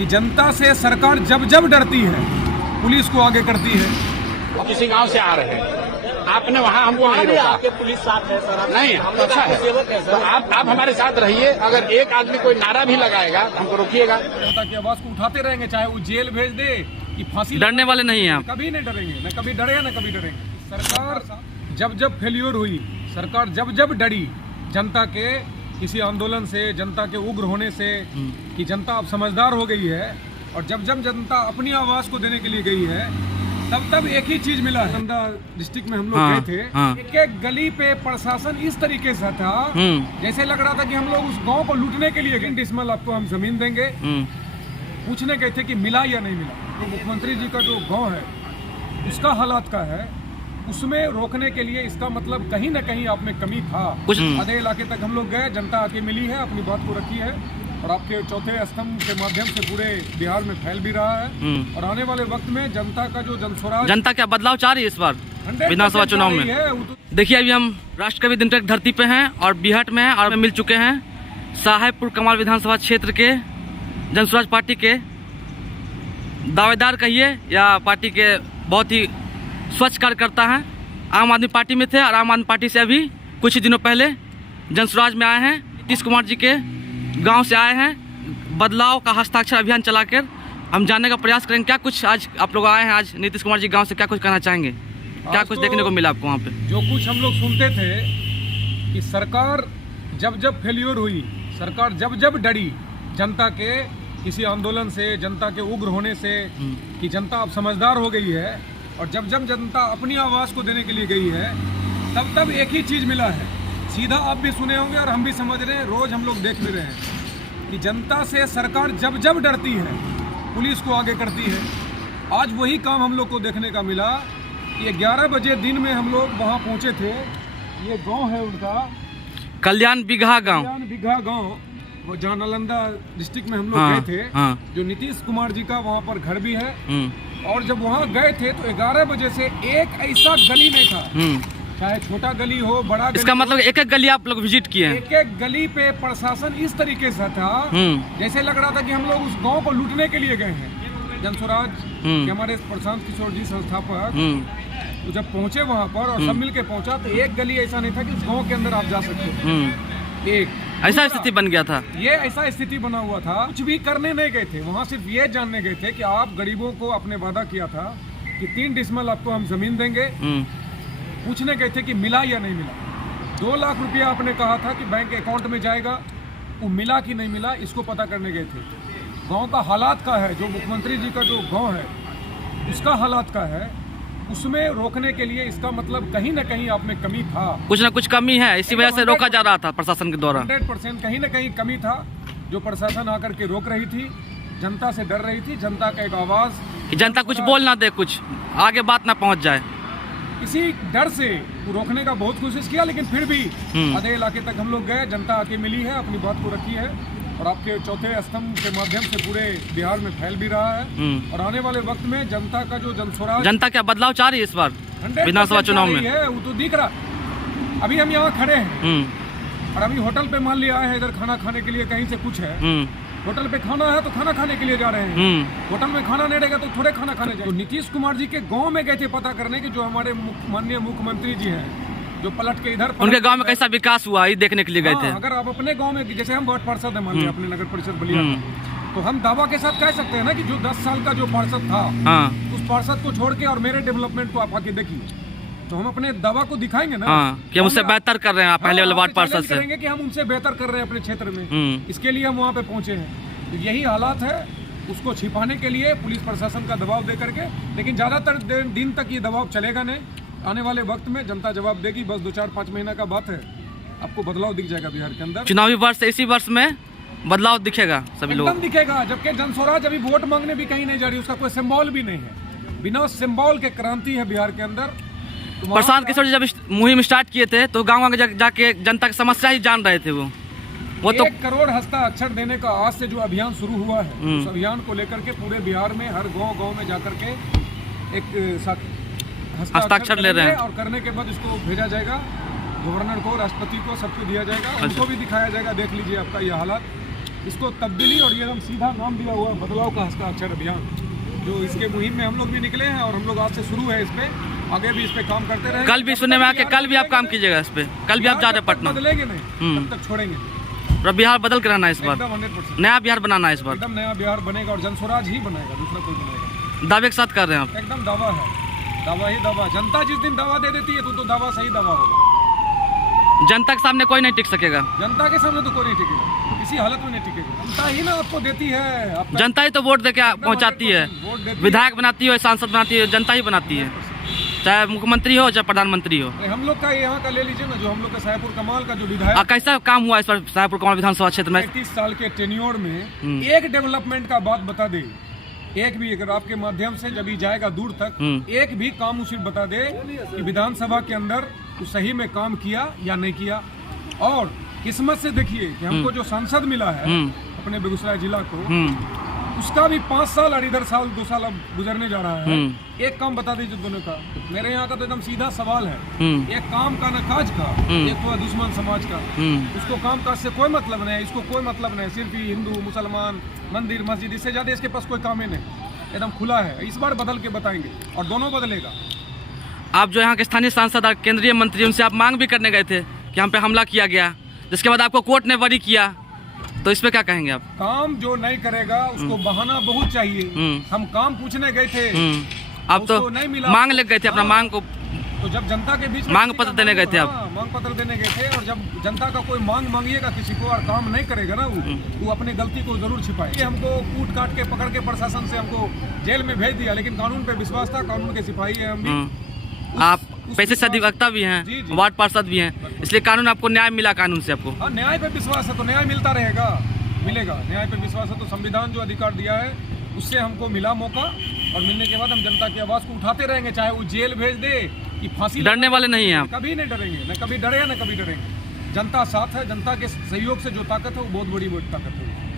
कि जनता से सरकार जब जब डरती है पुलिस को आगे करती है। किसी गांव से आ रहे हैं, आपने वहाँ हमको नहीं रोका। आपके पुलिस साथ है सर, नहीं तो अच्छा है, तो आप हमारे साथ रहिए। अगर एक आदमी कोई नारा भी लगाएगा तो हमको रोकिएगा। जनता की आवाज को उठाते रहेंगे, चाहे वो जेल भेज दे कि फांसी। डरने वाले नहीं हैं आप? कभी नहीं डरेंगे, न कभी डरे न कभी डरेंगे। सरकार जब जब फेल्योर हुई, सरकार जब जब डरी जनता के किसी आंदोलन से, जनता के उग्र होने से कि जनता अब समझदार हो गई है, और जब जब जनता अपनी आवाज को देने के लिए गई है, तब एक ही चीज मिला है। नंदा डिस्ट्रिक्ट में हम लोग गए थे, एक एक गली पे प्रशासन इस तरीके से था जैसे लग रहा था कि हम लोग उस गांव को लूटने के लिए 3 डिसमल आपको हम जमीन देंगे। पूछने गए थे कि मिला या नहीं मिला। तो मुख्यमंत्री जी का जो गांव है उसका हालात का है, उसमें रोकने के लिए इसका मतलब कहीं ना कहीं आप में कमी था। आधे इलाके तक हम लोग गए, जनता आके मिली है, अपनी बात को रखी है, और आपके चौथे स्तंभ के माध्यम से पूरे बिहार में फैल भी रहा है। और आने वाले वक्त में जनता का जो जनस्वराज, जनता क्या बदलाव चाह रही है इस बार विधानसभा चुनाव में? देखिए अभी हम राष्ट्रकवि दिनकर धरती पे हैं और बिहार में हैं, और मिल चुके हैं साहेबपुर कमाल विधानसभा क्षेत्र के जनस्वराज पार्टी के दावेदार कहिए या पार्टी के बहुत ही स्वच्छ कार्यकर्ता हैं। आम आदमी पार्टी में थे और आम आदमी पार्टी से अभी कुछ ही दिनों पहले जनस्वराज में आए हैं। नीतीश कुमार जी के गांव से आए हैं। बदलाव का हस्ताक्षर अभियान चलाकर हम जानने का प्रयास करेंगे क्या कुछ आज आप लोग आए हैं। आज नीतीश कुमार जी गांव से क्या कुछ कहना चाहेंगे? क्या कुछ देखने को मिला आपको वहाँ पे? जो कुछ हम लोग सुनते थे कि सरकार जब जब फेल्योर हुई, सरकार जब जब डरी जनता के किसी आंदोलन से, जनता के उग्र होने से कि जनता अब समझदार हो गई है, और जब जब जनता अपनी आवाज को देने के लिए गई है, तब एक ही चीज मिला है। सीधा आप भी सुने होंगे और हम भी समझ रहे हैं, रोज हम लोग देख भी रहे हैं कि जनता से सरकार जब जब डरती है पुलिस को आगे करती है। आज वही काम हम लोग को देखने का मिला कि 11 बजे दिन में हम लोग वहाँ पहुँचे थे। ये गांव है उनका कल्याण बिगहा गांव, वो जहाँ नालंदा डिस्ट्रिक्ट में हम लोग गए थे। जो नीतीश कुमार जी का वहाँ पर घर भी है। और जब वहाँ गए थे तो 11 बजे से एक ऐसा गली नहीं था, चाहे छोटा गली हो, बड़ा गली। इसका मतलब एक एक गली आप लोग विजिट किए हैं? एक एक गली पे प्रशासन इस तरीके से था जैसे लग रहा था कि हम लोग उस गांव को लूटने के लिए गए हैं। जनस्वराज के हमारे प्रशांत किशोर जी संस्थापक, तो जब पहुंचे वहां पर और सब मिलके पहुंचा, तो एक गली ऐसा नहीं था कि उस गांव के अंदर आप जा सकते। एक ऐसा स्थिति बन गया था, ये ऐसा स्थिति बना हुआ था। कुछ भी करने नहीं गए थे वहाँ, सिर्फ ये जानने गए थे कि आप गरीबों को आपने वादा किया था कि 3 डिसमल आपको हम जमीन देंगे। पूछने गए थे कि मिला या नहीं मिला। 2 लाख रुपया आपने कहा था कि बैंक अकाउंट में जाएगा, वो मिला कि नहीं मिला इसको पता करने गए थे। गांव का हालात का है, जो मुख्यमंत्री जी का जो गांव है उसका हालात का है, उसमें रोकने के लिए इसका मतलब कहीं ना कहीं आप में कमी था। कुछ ना कुछ कमी है, इसी वजह से रोका जा रहा था प्रशासन के द्वारा। 100% कहीं ना कहीं कमी था, जो प्रशासन आकर के रोक रही थी, जनता से डर रही थी। जनता का एक आवाज, जनता कुछ बोल ना दे, कुछ आगे बात ना पहुंच जाए, इसी डर से रोकने का बहुत कोशिश किया। लेकिन फिर भी आधे इलाके तक हम लोग गए, जनता आके मिली है, अपनी बात को रखी है, और आपके चौथे स्तंभ के माध्यम से पूरे बिहार में फैल भी रहा है। और आने वाले वक्त में जनता का जो जनस्वराज, जनता क्या बदलाव चाह रही है इस बार विधानसभा चुनाव में? है वो तो दिख रहा। अभी हम यहाँ खड़े हैं और अभी होटल पे मान लिया है, इधर खाना खाने के लिए कहीं से कुछ है, होटल पे खाना है तो खाना खाने के लिए जा रहे हैं। होटल में खाना नहीं रहेगा तो थोड़े खाना खाने जाए। तो नीतीश कुमार जी के गांव में गए थे पता करने की, जो हमारे माननीय मुख्यमंत्री जी हैं, जो पलट के इधर उनके गांव में कैसा विकास हुआ ये देखने के लिए गए थे। अगर आप अपने गांव में, जैसे हम वार्ड पार्षद है, मान लिया अपने नगर परिषद बलिया, तो हम दावा के साथ कह सकते हैं ना कि जो 10 साल का जो पार्षद था, उस पार्षद को छोड़ के और मेरे डेवलपमेंट को आप आके देखिए, तो हम अपने दावा को दिखाएंगे ना कि हम उससे बेहतर कर रहे हैं पहले वाले वार्ड पार्षद से, करेंगे कि हम उनसे बेहतर कर रहे हैं अपने क्षेत्र में। इसके लिए हम वहाँ पे पहुंचे हैं। तो यही हालात है, उसको छिपाने के लिए पुलिस प्रशासन का दबाव दे करके, लेकिन ज़्यादातर दिन तक ये दबाव चलेगा नहीं। आने वाले वक्त में जनता जवाब देगी, बस 2-4-5 महीना का बात है, आपको बदलाव दिख जाएगा बिहार के अंदर। चुनावी वर्ष, इसी वर्ष में बदलाव दिखेगा सभी लोग, एकदम दिखेगा। जबकि जनस्वराज अभी वोट मांगने भी कहीं नहीं जा रही, उसका कोई सिंबल भी नहीं है। बिना सिंबल के क्रांति है बिहार के अंदर। प्रशांत किशोर जी जब मुहिम स्टार्ट किए थे तो गाँव जाके जनता की समस्या ही जान रहे थे। वो तो 1 करोड़ हस्ताक्षर देने का आज से जो अभियान शुरू हुआ है, उस अभियान को लेकर के पूरे बिहार में हर गांव में जाकर के एक हस्ताक्षर ले रहे हैं, और करने के बाद इसको भेजा जाएगा गवर्नर को, राष्ट्रपति को, सबको दिया जाएगा, उनको भी दिखाया जाएगा। देख लीजिए आपका ये हालात इसको तब्दीली और ये हम सीधा नाम दिया हुआ बदलाव का हस्ताक्षर अभियान, जो इसके मुहिम में हम लोग भी निकले हैं और हम लोग आज से शुरू है इस पे, आगे भी इस पे काम करते रहेंगे। कल भी सुनने में आके कल भी आप काम कीजिएगा इस पे, कल भी आप जा रहे हैं पटना। बदलेंगे नहीं तब तक छोड़ेंगे, पूरा बिहार बदल के रहना है इस बार, एकदम 100% नया बिहार बनाना है इस बार, एकदम नया बिहार बनेगा और जनस्वराज ही बनाएगा, दूसरा कोई बनेगा। दावे के साथ कर रहे हैं आप। एकदम दावा है, दावा ही दावा। जनता जिस दिन दावा दे देती है तो दावा सही दावा होगा। जनता के सामने कोई नहीं टिक सकेगा, जनता के सामने तो कोई नहीं टिकेगा, किसी हालत में नहीं टिकेगा। जनता ही ना आपको देती है, आपका जनता ही तो वोट दे के पहुँचाती है, वोट देती है। विधायक बनाती है, सांसद बनाती है, जनता ही बनाती है, चाहे मुख्यमंत्री हो चाहे प्रधानमंत्री हो। हम लोग का यहाँ का ले लीजिए ना, जो हम लोग का साहेबपुर कमाल का जो विधायक, कैसा काम हुआ इस बार साहेबपुर कमाल विधानसभा क्षेत्र में? 35 साल के टेन्योर में एक डेवलपमेंट का बात बता दे, एक भी, अगर आपके माध्यम से जब ही जाएगा दूर तक, एक भी काम उसे बता दे कि विधानसभा के अंदर तो सही में काम किया या नहीं किया। और किस्मत से देखिए कि हमको जो सांसद मिला है अपने बेगूसराय जिला को, उसका भी 5 साल और इधर साल 2 साल अब गुजरने जा रहा है। एक काम बता दीजिए दोनों का। मेरे यहाँ का तो एकदम सीधा सवाल है, एक काम का न काज का, एक तो दुश्मन समाज का। उसको काम काज से कोई मतलब नहीं, इसको कोई मतलब नहीं, सिर्फ ही हिंदू मुसलमान मंदिर मस्जिद, इससे ज्यादा इसके पास कोई काम ही नहीं, एकदम खुला है। इस बार बदल के बताएंगे और दोनों बदलेगा। आप जो यहाँ के स्थानीय सांसद और केंद्रीय मंत्री, उनसे आप मांग भी करने गए थे कि हम पे हमला किया गया, जिसके बाद आपको कोर्ट ने बरी किया, तो इस पे क्या कहेंगे आप? काम जो नहीं करेगा उसको बहाना बहुत चाहिए। हम काम पूछने गए थे, आप तो नहीं मिला, मांग ले गए थे अपना मांग को, तो जब जनता के बीच में मांग पत्र देने गए थे आप। मांग पत्र देने गए थे, और जब जनता का कोई मांग मांगिएगा किसी को और काम नहीं करेगा ना, वो अपनी गलती को जरूर छिपाए। हमको कूट काट के पकड़ के प्रशासन से हमको जेल में भेज दिया, लेकिन कानून पे विश्वास था, कानून के सिपाही है हम भी। आप पैसे से अधिवक्ता भी हैं, वार्ड पार्षद भी हैं, इसलिए कानून आपको न्याय मिला कानून से आपको। हाँ, न्याय पे विश्वास है तो न्याय मिलता रहेगा, मिलेगा। न्याय पे विश्वास है तो संविधान जो अधिकार दिया है उससे हमको मिला मौका, और मिलने के बाद हम जनता की आवाज़ को उठाते रहेंगे, चाहे वो जेल भेज दे कि फांसी। डरने वाले नहीं हैं आप? कभी नहीं डरेंगे, न कभी डरे न कभी डरेंगे। जनता साथ है, जनता के सहयोग से जो ताकत है वो बहुत बड़ी ताकत है।